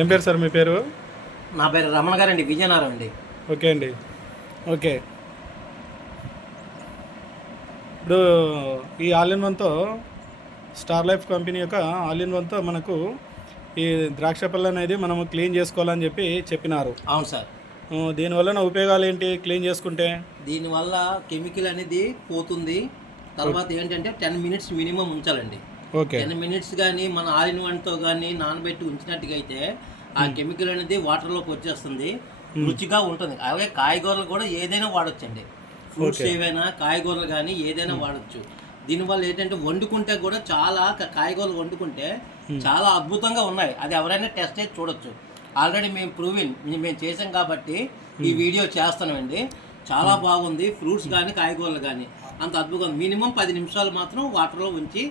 ఏం పేరు సార్ మీ పేరు? నా పేరు రమణ గారండి, విజయనగరం అండి. ఓకే అండి. ఓకే. ఇప్పుడు ఈ ఆల్ ఇన్ వన్తో స్టార్ లైఫ్ కంపెనీ యొక్క ఆల్ ఇన్ వన్తో మనకు ఈ ద్రాక్ష పళ్ళు అనేది మనము క్లీన్ చేసుకోవాలని చెప్పినారు. అవును సార్. దీనివల్ల ఉపయోగాలు ఏంటి క్లీన్ చేసుకుంటే? దీనివల్ల కెమికల్ అనేది పోతుంది. తర్వాత ఏంటంటే 10 మినిట్స్ మినిమం ఉంచాలండి. ఓకే. 10 మినిట్స్ కానీ మన ఆల్ ఇన్ వన్తో కానీ నానబెట్టి ఉంచినట్టుగా అయితే ఆ కెమికల్ అనేది వాటర్లోకి వచ్చేస్తుంది, రుచిగా ఉంటుంది. అలాగే కాయగూరలు కూడా ఏదైనా వాడచ్చండి. ఫ్రూట్స్ ఏవైనా కాయగూరలు కానీ ఏదైనా వాడచ్చు. దీనివల్ల ఏంటంటే వండుకుంటే కూడా చాలా కాయగూరలు వండుకుంటే చాలా అద్భుతంగా ఉన్నాయి. అది ఎవరైనా టెస్ట్ చేసి చూడొచ్చు. ఆల్రెడీ మేము చేసాం కాబట్టి ఈ వీడియో చేస్తామండి. చాలా బాగుంది. ఫ్రూట్స్ కానీ కాయగూరలు కానీ అంత అద్భుతంగా మినిమం 10 నిమిషాలు మాత్రం వాటర్లో ఉంచి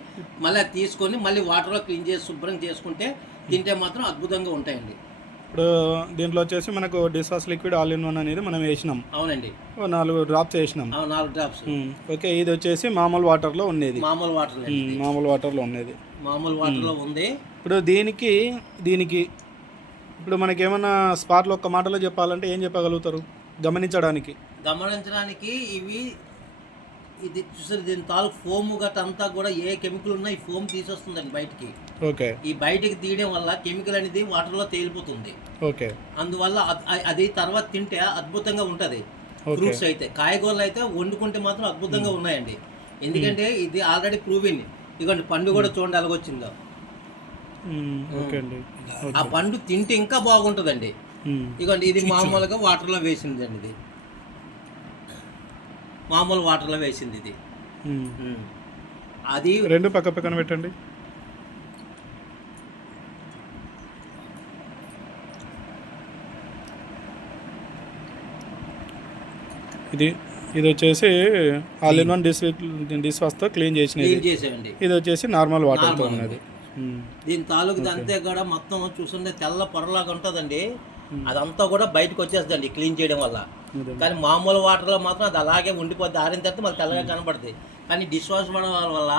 మళ్ళీ తీసుకొని మళ్ళీ వాటర్లో క్లీన్ చేసి శుభ్రం చేసుకుంటే తింటే మాత్రం అద్భుతంగా ఉంటాయండి. ఇప్పుడు దీంట్లో వచ్చేసి మనకు dish wash liquid all in one అనేది మనం వేసినాం. అవునండి. 4 డ్రాప్స్ వేసినాం. 4 డ్రాప్స్. ఓకే. ఇది వచ్చేసి మామూలు వాటర్లో ఉండేది. మామూలు వాటర్లో ఉండేది. మామూలు వాటర్లో ఉంది. ఇప్పుడు దీనికి ఇప్పుడు మనకేమన్నా స్పాట్లో ఒక్క మాటలో చెప్పాలంటే ఏం చెప్పగలుగుతారు గమనించడానికి? ఇది చూసారు, దీని తాలూకు ఫోమ్ గట్ట అంతా కూడా ఏ కెమికల్ ఉన్నా ఈ ఫోమ్ తీసేస్తుందండి బయటికి. ఓకే. ఈ బయటికి తీయడం వల్ల కెమికల్ అనేది వాటర్లో తేలిపోతుంది. ఓకే. అందువల్ల అది తర్వాత తింటే అద్భుతంగా ఉంటుంది. ఫ్రూట్స్ అయితే కాయగూరలు అయితే వండుకుంటే మాత్రం అద్భుతంగా ఉన్నాయండి. ఎందుకంటే ఇది ఆల్రెడీ ప్రూవిన్. ఇదిగోండి పండు కూడా చూడండి ఎలాగొచ్చిందో. ఆ పండు తింటే ఇంకా బాగుంటుందండి. ఇదిగోండి ఇది మామూలుగా వాటర్లో వేసిందండి. ఇది మామూలు వాటర్లో వేసింది. ఇది అది రెండు పక్క పక్కన పెట్టండి. ఇది వచ్చేసి ఆల్ ఇన్ వన్ డిష్ వాష్తో క్లీన్ చేసేయండి. ఇది వచ్చేసి నార్మల్ వాటర్తో ఉన్నది. దీని తాలూకు అంతే కూడా మొత్తం చూస్తుంటే తెల్ల పొరలాగా ఉంటుందండి. అదంతా కూడా బయటకు వచ్చేస్తుందండి క్లీన్ చేయడం వల్ల. కానీ మామూలు వాటర్లో మాత్రం అది అలాగే ఉండిపోద్ది. ఆరిన తర్వాత మళ్ళీ తెల్లగా కనబడుతుంది. కానీ డిష్ వాష్ వాడడం వల్ల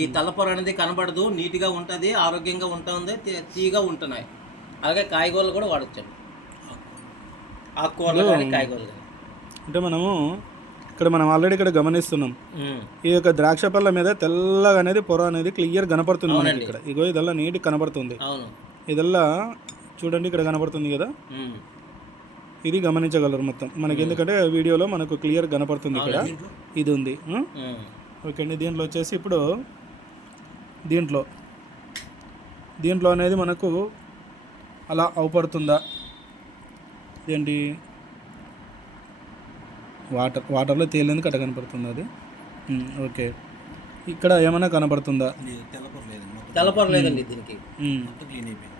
ఈ తెల్లపొర అనేది కనబడదు, నీట్గా ఉంటుంది, ఆరోగ్యంగా ఉంటుంది, తీగా ఉంటున్నాయి. అలాగే కాయగూరలు కూడా వాడచ్చండి. ఆకుకూరలు కానీ కాయగూరలు కానీ. అంటే మనం ఆల్రెడీ ఇక్కడ గమనిస్తున్నాం, ఈ యొక్క ద్రాక్ష పళ్ళ మీద తెల్లగా అనేది పొర అనేది క్లియర్ కనపడుతుంది మనకి ఇక్కడ. ఇగో ఇదల్లా నీట్గా కనబడుతుంది. ఇదల్లా చూడండి ఇక్కడ కనబడుతుంది కదా, ఇది గమనించగలరు మొత్తం మనకి. ఎందుకంటే వీడియోలో మనకు క్లియర్ కనపడుతుంది ఇక్కడ. ఇది ఉంది. ఓకే అండి. దీంట్లో వచ్చేసి ఇప్పుడు దీంట్లో అనేది మనకు అలా అవపడుతుందా ఏంటి? వాటర్లో తేలేందుకు అట్ట కనపడుతుంది అది. ఓకే. ఇక్కడ ఏమైనా కనపడుతుందా? తెల్లపొరలేదండి. దీనికి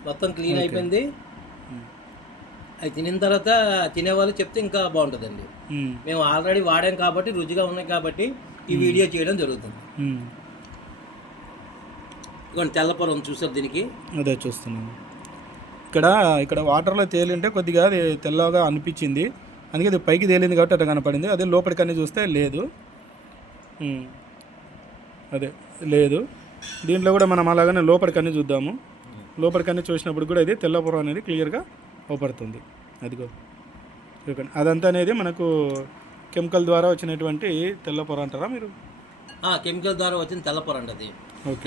మొత్తం క్లీన్ అయిపోయింది. అది తినిన తర్వాత తినేవాళ్ళు చెప్తే ఇంకా బాగుంటుందండి. మేము ఆల్రెడీ వాడాం కాబట్టి రుచిగా ఉన్నాయి కాబట్టి ఈ వీడియో చేయడం జరుగుతుంది. ఇదిగోండి తెల్లపొర ఉంది చూసారు దీనికి. అదే చూస్తున్నాను. ఇక్కడ వాటర్లో తేలింటే కొద్దిగా అది తెల్లగా అనిపించింది, అందుకే అది పైకి తేలింది కాబట్టి అట్లా కనపడింది. అదే లోపలికన్నీ చూస్తే లేదు. లేదు. దీంట్లో కూడా మనం అలాగనే లోపలికన్నీ చూద్దాము. లోపలికన్నీ చూసినప్పుడు కూడా ఇది తెల్లపొర అనేది క్లియర్గా అవపడుతుంది. అదిగో అదంతా అనేది మనకు కెమికల్ ద్వారా వచ్చినటువంటి తెల్లపొర అంటారా మీరు? కెమికల్ ద్వారా వచ్చిన తెల్లపొర అండి అది.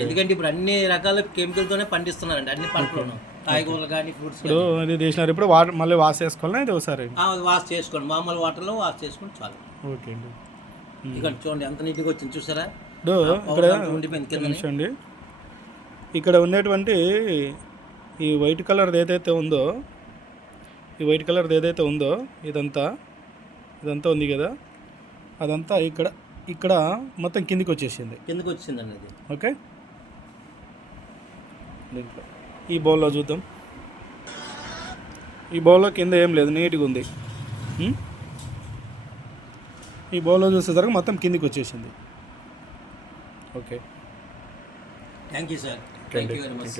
ఎందుకంటే ఇప్పుడు అన్ని రకాల కెమికల్తోనే పండిస్తున్నారండి అన్ని పంటలను, కాయగూరలు కానీ ఫ్రూట్స్. ఇది చేసినారు. ఇప్పుడు మళ్ళీ వాష్ చేసుకోవాలా ఇది ఒకసారి? వాష్ చేసుకోండి, మామూలు వాటర్లో వాష్ చేసుకుని చాలు. ఓకే అండి. ఇక్కడ చూడండి ఎంత నీట్గా వచ్చింది చూసారా. చూడండి ఇక్కడ ఉన్నటువంటి ఈ వైట్ కలర్ ఏదైతే ఉందో ఇదంతా ఉంది కదా, అదంతా ఇక్కడ మొత్తం కిందికి వచ్చిందండి అది. ఓకే. దీంట్లో ఈ బౌల్లో చూద్దాం. ఈ బౌల్లో కింద ఏం లేదు, నీట్గా ఉంది. ఈ బౌల్లో చూసేసరికి మొత్తం కిందికి వచ్చేసింది. Okay. Thank you sir. Thank you very much.